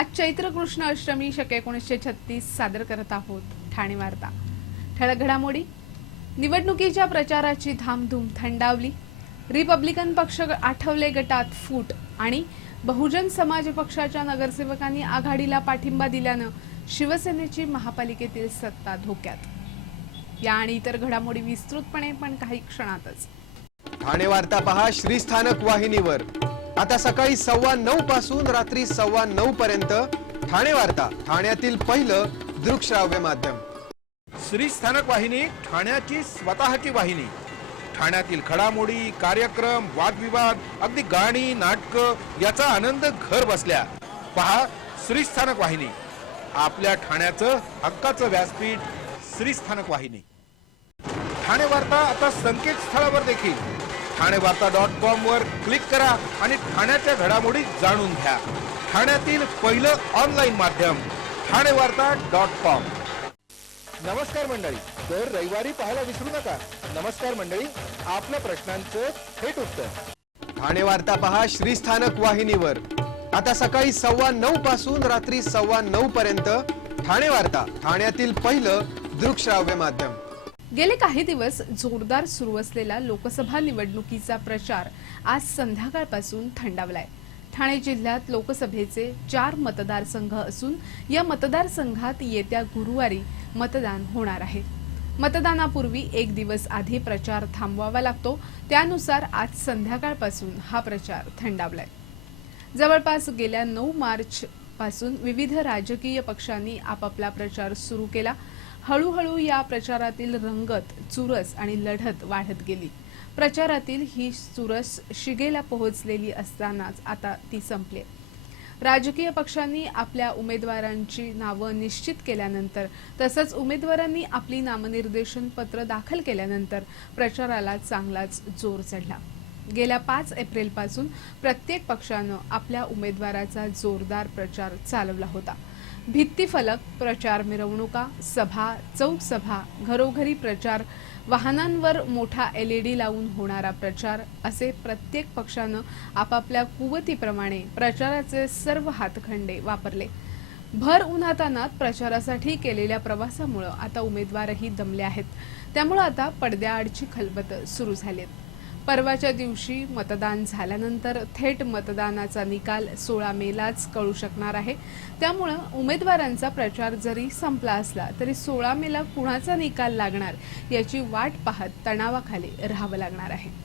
आज चैत्र कृष्ण अष्टमी शके 1936 सादर करत आहोत ठाणे वार्ता। ठळक घडामोडी। निवडणुकीच्या प्रचाराची धामधूम थंडावली। रिपब्लिकन पक्ष आठवले गटात फूट आणि बहुजन समाज पक्षाच्या नगरसेवकांनी आघाडीला पाठिंबा दिल्यानं शिवसेनेची महापालिकेतील सत्ता धोक्यात। या आणि इतर घडामोडी विस्तृतपणे पण काही क्षणातच। ठाणे वार्ता पहा श्रीस्थानक वाहिनीवर। आता सकाळी 9:15 पासून रात्री 9:15 पर्यंत ठाणे वार्ता, ठाण्यातील पहिलं दृकश्राव्य माध्यम। श्रीस्थानक वाहिनी ठाण्याची स्वतःची वाहिनी। ठाण्यातील घडामोडी, कार्यक्रम, वादविवाद, अगदी गाणी, नाटक याचा आनंद घर बसल्या पहा श्रीस्थानक वाहिनी। आपल्या ठाण्याचं हक्काचं व्यासपीठ श्रीस्थानक वाहिनी। ठाणे वार्ता आता संकेतस्थळावर देखील ठाणेवार्ता.com वर क्लिक करा आणि ठाण्याच्या घडामोडी जाणून घ्या। ठाण्यातील पहिलं ऑनलाईन माध्यम ठाणेवार्ता.com। नमस्कार मंडळी, दर रविवारी पाहायला विसरू नका। नमस्कार मंडळी, आपल्या प्रश्नांचं थेट उत्तर। ठाणे वार्ता पहा श्रीस्थानक वाहिनीवर। आता सकाळी 9:15 पासून रात्री 9:15 पर्यंत ठाणे वार्ता, ठाण्यातील पहिलं दृकश्राव्य माध्यम। गेले काही दिवस जोरदार सुरू असलेला लोकसभा निवडणुकीचा प्रचार आज संध्याकाळपासून थंडावलाय। ठाणे जिल्ह्यात लोकसभेचे 4 मतदारसंघ असून या मतदारसंघात येत्या गुरुवारी मतदान होणार आहे। मतदानापूर्वी 1 दिवस आधी प्रचार थांबवावा लागतो, त्यानुसार आज संध्याकाळपासून हा प्रचार थंडावलाय। जवळपास गेल्या 9 मार्च पासून विविध राजकीय पक्षांनी आपापला प्रचार सुरू केला। हळूहळू या प्रचारातील रंगत, चुरस आणि लढत वाढत गेली। प्रचारातील ही चुरस शिगेला पोहोचलेली असतानाच आता ती संपली। राजकीय पक्षांनी आपल्या उमेदवारांची नावं निश्चित केल्यानंतर तसंच उमेदवारांनी आपली नामनिर्देशन पत्र दाखल केल्यानंतर प्रचाराला चांगलाच जोर चढला। गेल्या 5 एप्रिल पासून प्रत्येक पक्षानं आपल्या उमेदवाराचा जोरदार प्रचार चालवला होता। भित्तीफलक, प्रचार मिरवणुका, सभा, चौक सभा, घरोघरी प्रचार, वाहनांवर मोठा LED लावून होणारा प्रचार असे प्रत्येक पक्षानं आपापल्या कुवतीप्रमाणे प्रचाराचे सर्व हातखंडे वापरले। भर उन्हातानात प्रचारासाठी केलेल्या प्रवासामुळे आता उमेदवारही दमले आहेत, त्यामुळे आता पडद्याआडची खलबत सुरू झालीत। परवाच्या दिवशी मतदान झाल्यानंतर थेट मतदानाचा निकाल 16 मेलाच कळू शकणार आहे, त्यामुळे उमेदवारांचा प्रचार जरी संपला असला तरी 16 मेला कुणाचा निकाल लागणार याची वाट पाहत तणावाखाली राहावं लागणार आहे।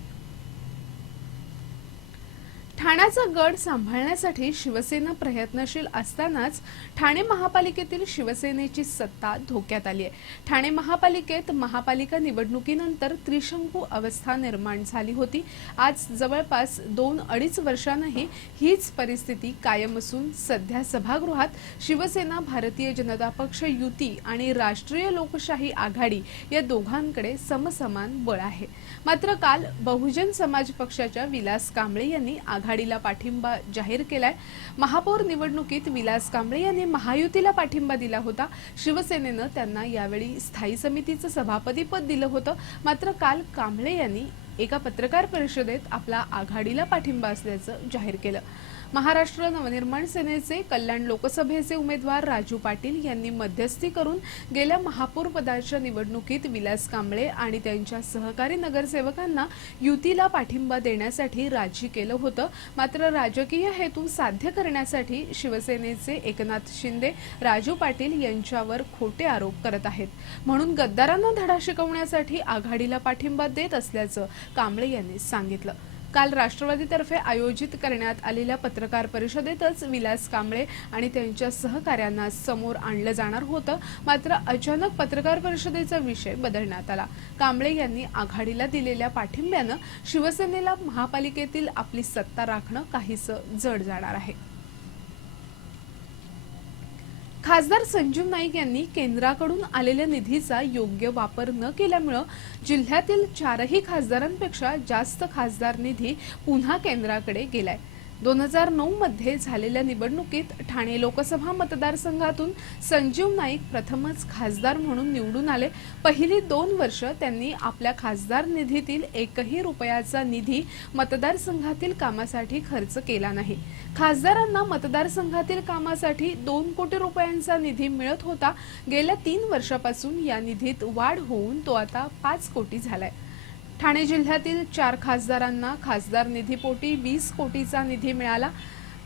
ठाण्याचा गड सांभाळण्यासाठी शिवसेना प्रयत्नशील असतानाच ठाणे महापालिकेतील शिवसेनेची सत्ता धोक्यात आली आहे। ठाणे महापालिकेत महापालिका निवडणुकीनंतर त्रिशंकू अवस्था निर्माण झाली होती। आज जवळपास 2-2.5 वर्षांनी हीच परिस्थिती कायम असून सध्या सभागृहात शिवसेना, भारतीय जनता पक्ष युती आणि राष्ट्रीय लोकशाही आघाडी या दोघांकडे समसमान बळ आहे। मात्र काल बहुजन समाज पक्षाच्या विलास कांबळे यांनी आघाडीला पाठिंबा जाहीर केलाय। महापौर निवडणुकीत विलास कांबळे यांनी महायुतीला पाठिंबा दिला होता। शिवसेनेनं त्यांना यावेळी स्थायी समितीचं सभापती पद दिलं होतं। मात्र काल कांबळे यांनी एका पत्रकार परिषदेत आपला आघाडीला पाठिंबा असल्याचं जाहीर केलं। महाराष्ट्र नवनिर्माण सेनेचे कल्याण लोकसभेचे उमेदवार राजू पाटील यांनी मध्यस्थी करून गेल्या महापौर पदाच्या निवडणुकीत विलास कांबळे आणि त्यांच्या सहकारी नगरसेवकांना युतीला पाठिंबा देण्यासाठी राजी केलं होतं। मात्र राजकीय हेतू साध्य करण्यासाठी शिवसेनेचे एकनाथ शिंदे, राजू पाटील यांच्यावर खोटे आरोप करत आहेत, म्हणून गद्दारांना धडा शिकवण्यासाठी आघाडीला पाठिंबा देत असल्याचं कांबळे यांनी सांगितलं। काल राष्ट्रवादीतर्फे आयोजित करण्यात आलेल्या पत्रकार परिषदेतच विलास कांबळे आणि त्यांच्या सहकाऱ्यांना समोर आणलं जाणार होतं, मात्र अचानक पत्रकार परिषदेचा विषय बदलण्यात आला। कांबळे यांनी आघाडीला दिलेल्या पाठिंब्यानं शिवसेनेला महापालिकेतील आपली सत्ता राखणं काहीसं जड जाणार आहे। खासदार संजीव नाईक यांनी केंद्राकडून आलेल्या निधीचा योग्य वापर न केल्यामुळे जिल्ह्यातील 4ही खासदारांपेक्षा जास्त खासदार निधी पुन्हा केंद्राकडे गेलाय। 2009 मध्ये झालेल्या निवडणुकीत ठाणे लोकसभा मतदारसंघातून संजीव नाईक प्रथमच खासदार म्हणून निवडून आले। पहिली 2 वर्ष त्यांनी आपल्या खासदार निधीतील एकही रुपयाचा निधी मतदारसंघातील कामासाठी खर्च केला नाही। खासदारांना मतदारसंघातील कामासाठी 2 कोटी रुपयांचा निधी मिळत होता। गेल्या 3 वर्षापासून या निधीत वाढ होऊन तो आता 5 कोटी झालाय। ठाणे जिल्ह्यातील 4 खासदारांना खासदार निधीपोटी 20 कोटीचा निधी मिळाला।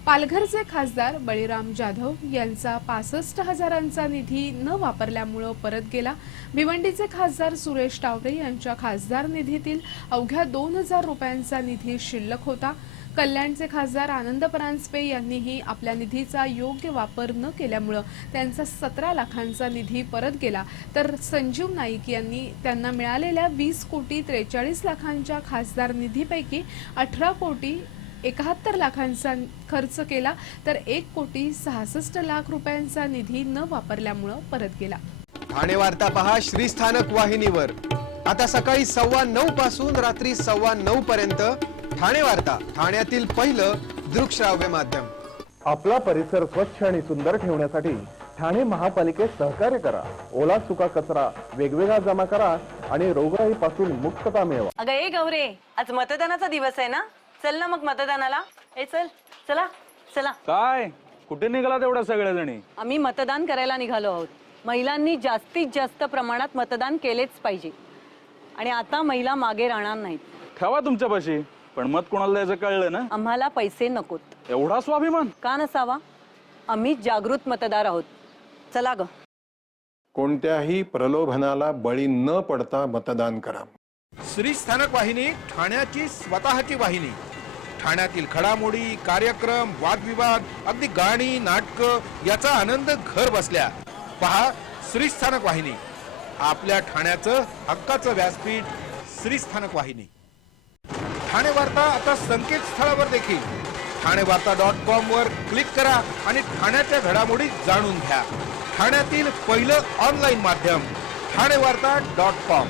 पालघरचे खासदार बळीराम जाधव यांचा 65,000चा निधी न वापरल्यामुळे परत गेला। भिवंडीचे खासदार सुरेश टावरे यांच्या खासदार निधीतील अवघ्या 2,000 रुपयांचा निधी शिल्लक होता। कल्याणचे खासदार आनंद परांजपे यांनीही आपल्या निधीचा योग्य वापर न केल्यामुळे त्यांचा 17 लाखांचा निधी परत गेला। तर संजीव नाईक यांनी त्यांना मिळालेल्या 20 कोटी 43 लाखांच्या खासदार निधीपैकी 18 कोटी 71 लाखांचा खर्च केला, तर 1 कोटी 66 लाख रुपयांचा निधी न वापरल्यामुळे परत गेला। ठाणे वार्ता पहा श्रीस्थानक वाहिनीवर आता सकाळी 9:15 पासून रात्री 9:15 पर्यंत। ठाणे वार्ता, ठाण्यातील पहिलं दृकश्राव्य माध्यम। आपला परिसर स्वच्छ आणि सुंदर ठेवण्यासाठी ठाणे महापालिकेत सहकार्य करा। ओला सुका कचरा वेगवेगळा जमा करा आणि रोगराईपासून मुक्तता मिळवा। अगं ए गौरे, आज मतदानाचा दिवस आहे ना, चल ना मग मतदानाला। ए चल, चला चला। काय कुठे निघाला तेवढ्या सगळ्या जणी? आम्ही मतदान करायला निघालो आहोत। महिलांनी जास्तीत जास्त प्रमाणात मतदान केलेच पाहिजे आणि आता महिला मागे राहणार नाहीत। ठेवा तुमच्यापाशी, पण मत कोणाला द्यायचं कळलं ना? आम्हाला पैसे नकोत। एवढा स्वाभिमान का नसावा? आम्ही जागृत मतदार आहोत। चला ग। कोणत्याही प्रलोभनाला बळी न पडता मतदान करा। श्रीस्थानक वाहिनी, ठाण्याची स्वतःची वाहिनी। ठाण्यातील घडामोडी, कार्यक्रम, वादविवाद, अगदी गाणी, नाटक याचा आनंद घर बसल्या पहा श्रीस्थानक वाहिनी। आपल्या ठाण्याचं हक्काचं व्यासपीठ श्रीस्थानक वाहिनी। ठाणे वार्ता आता संकेतस्थळावर देखील ठाणेवार्ता.com वर क्लिक करा आणि ठाण्याच्या घडामोडी जाणून घ्या। ठाण्यातील पहिलं ऑनलाईन माध्यम ठाणेवार्ता.com।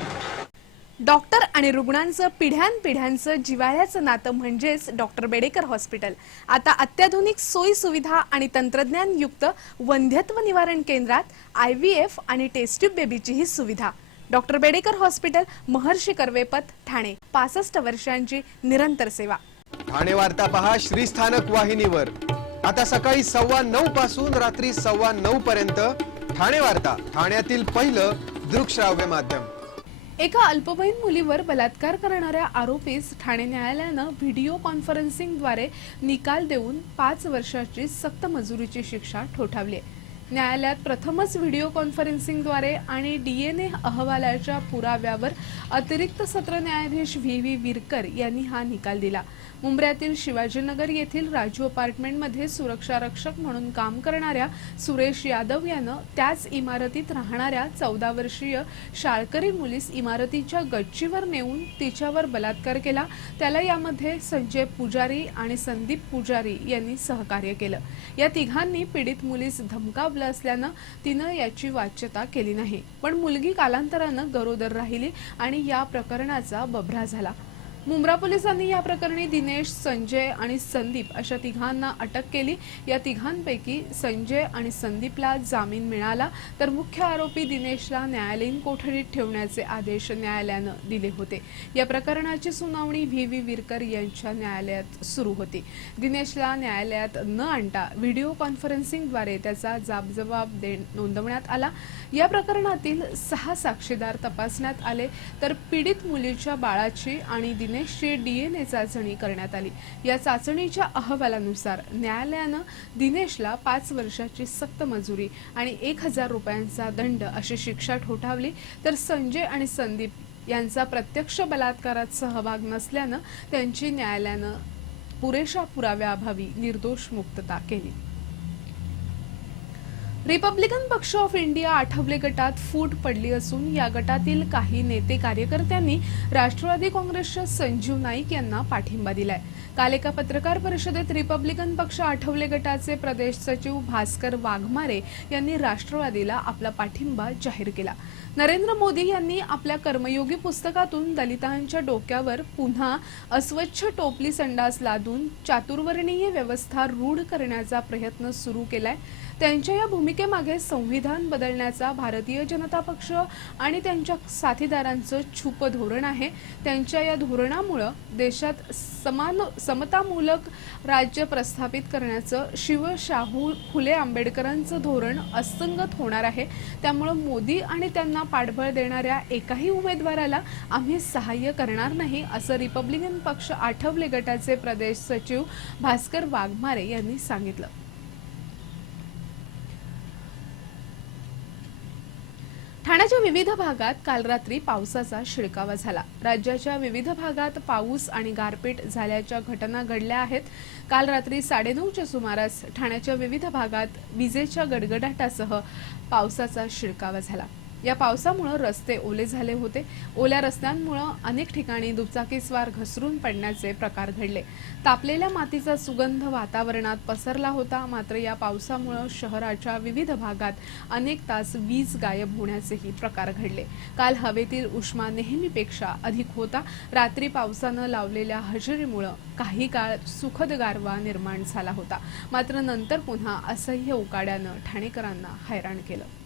डॉक्टर आणि रुग्णांचं पिढ्यानपिढ्यांचं जिव्हाळ्याचं नातं म्हणजेच डॉक्टर बेडेकर हॉस्पिटल। आता अत्याधुनिक सोयी सुविधा आणि तंत्रज्ञान युक्त वंध्यत्व निवारण केंद्रात IVF आणि टेस्ट ट्यूब बेबीची ही सुविधा। डॉक्टर बेडेकर हॉस्पिटल, महर्षी कर्वेपथ, ठाणे। 65 वर्षांची निरंतर सेवा। ठाणे वार्ता पहा श्रीस्थानक वाहिनीवर आता सकाळी 9:15 पासून रात्री 9:15 पर्यंत। ठाणे वार्ता, ठाण्यातील पहिलं दृकश्राव्य माध्यम। एका अल्पवयीन मुलीवर बलात्कार करणाऱ्या आरोपीस ठाणे न्यायालयानं व्हिडिओ कॉन्फरन्सिंगद्वारे निकाल देऊन 5 वर्षाची सक्त मजुरीची शिक्षा ठोठावली आहे। न्यायालयात प्रथमच व्हिडिओ कॉन्फरन्सिंगद्वारे आणि DNA अहवालाच्या पुराव्यावर अतिरिक्त सत्र न्यायाधीश VV विरकर यांनी हा निकाल दिला। मुंब्र्यातील शिवाजीनगर येथील राजू अपार्टमेंटमध्ये सुरक्षा रक्षक म्हणून काम करणाऱ्या सुरेश यादव यानं त्याच इमारतीत राहणाऱ्या 14 वर्षीय शाळकरी मुलीस इमारतीच्या गच्चीवर नेऊन तिच्यावर बलात्कार केला। त्याला यामध्ये संजय पुजारी आणि संदीप पुजारी यांनी सहकार्य केलं। या तिघांनी पीडित मुलीस धमकावलं असल्यानं तिनं याची वाच्यता केली नाही, पण मुलगी कालांतरानं गरोदर राहिली आणि या प्रकरणाचा बभरा झाला। मुंब्रा पोलिसांनी या प्रकरणी दिनेश, संजय आणि संदीप अशा तिघांना अटक केली। या तिघांपैकी संजय आणि संदीपला जामीन मिळाला, तर मुख्य आरोपी दिनेशला न्यायालयीन कोठडीत ठेवण्याचे आदेश न्यायालयानं दिले होते। या प्रकरणाची सुनावणी VV विरकर यांच्या न्यायालयात सुरू होती। दिनेशला न्यायालयात न आणता व्हिडिओ कॉन्फरन्सिंगद्वारे त्याचा जाबजबाब नोंदवण्यात आला। या प्रकरणातील 6 साक्षीदार तपासण्यात आले, तर पीडित मुलीच्या बाळाची आणि दिनेशची DNA चाचणी करण्यात आली। या चाचणीच्या अहवालानुसार न्यायालयानं दिनेशला 5 वर्षाची सक्त मजुरी आणि 1,000 रुपयांचा दंड अशी शिक्षा ठोठावली, तर संजय आणि संदीप यांचा प्रत्यक्ष बलात्कारात सहभाग नसल्यानं त्यांची न्यायालयानं पुरेशा पुराव्याअभावी निर्दोष मुक्तता केली। रिपब्लिकन पक्ष ऑफ इंडिया आठवले गटात फूट पडली असून या गटातील काही नेते कार्यकर्त्यांनी राष्ट्रवादी काँग्रेसच्या संजीव नाईक यांना पाठिंबा दिलाय। काल एका पत्रकार परिषदेत रिपब्लिकन पक्ष आठवले गटाचे प्रदेश सचिव भास्कर वाघमारे यांनी राष्ट्रवादीला आपला पाठिंबा जाहीर केला। नरेंद्र मोदी यांनी आपल्या कर्मयोगी पुस्तकातून दलितांच्या डोक्यावर पुन्हा अस्वच्छ टोपली संडास लादून चातुर्वर्णीय व्यवस्था रूढ करण्याचा प्रयत्न सुरू केलाय। त्यांच्या या भूमिकेमागे संविधान बदलण्याचा भारतीय जनता पक्ष आणि त्यांच्या साथीदारांचं छुप धोरण आहे। त्यांच्या या धोरणामुळे देशात समतामूलक राज्य प्रस्थापित करण्याचं शिवशाहू फुले आंबेडकरांचं धोरण असंगत होणार आहे। त्यामुळे मोदी आणि त्यांना पाठबळ देणाऱ्या एकाही उमेदवाराला आम्ही सहाय्य करणार नाही, असं रिपब्लिकन पक्ष आठवले गटाचे प्रदेश सचिव भास्कर वाघमारे यांनी सांगितलं। ठाण्याच्या विविध भागात काल रात्री पावसाचा शिडकावा झाला। राज्याच्या विविध भागात पाऊस आणि गारपीट झाल्याच्या घटना घडल्या आहेत। काल रात्री 9:30च्या सुमारास ठाण्याच्या विविध भागात विजेच्या गडगडाटासह पावसाचा शिडकावा झाला। या पावसामुळे रस्ते ओले झाले होते। ओल्या रस्त्यांमुळे अनेक ठिकाणी दुचाकीस्वार घसरून पडण्याचे प्रकार घडले। तापलेल्या मातीचा सुगंध वातावरणात पसरला होता। मात्र या पावसामुळे शहराच्या विविध भागात अनेक तास वीज गायब होण्याचेही प्रकार घडले। काल हवेतील उष्मा नेहमीपेक्षा अधिक होता। रात्री पावसानं लावलेल्या हजेरीमुळे काही काळ सुखद गारवा निर्माण झाला होता। मात्र नंतर पुन्हा असह्य उकाड्यानं ठाणेकरांना हैराण केलं।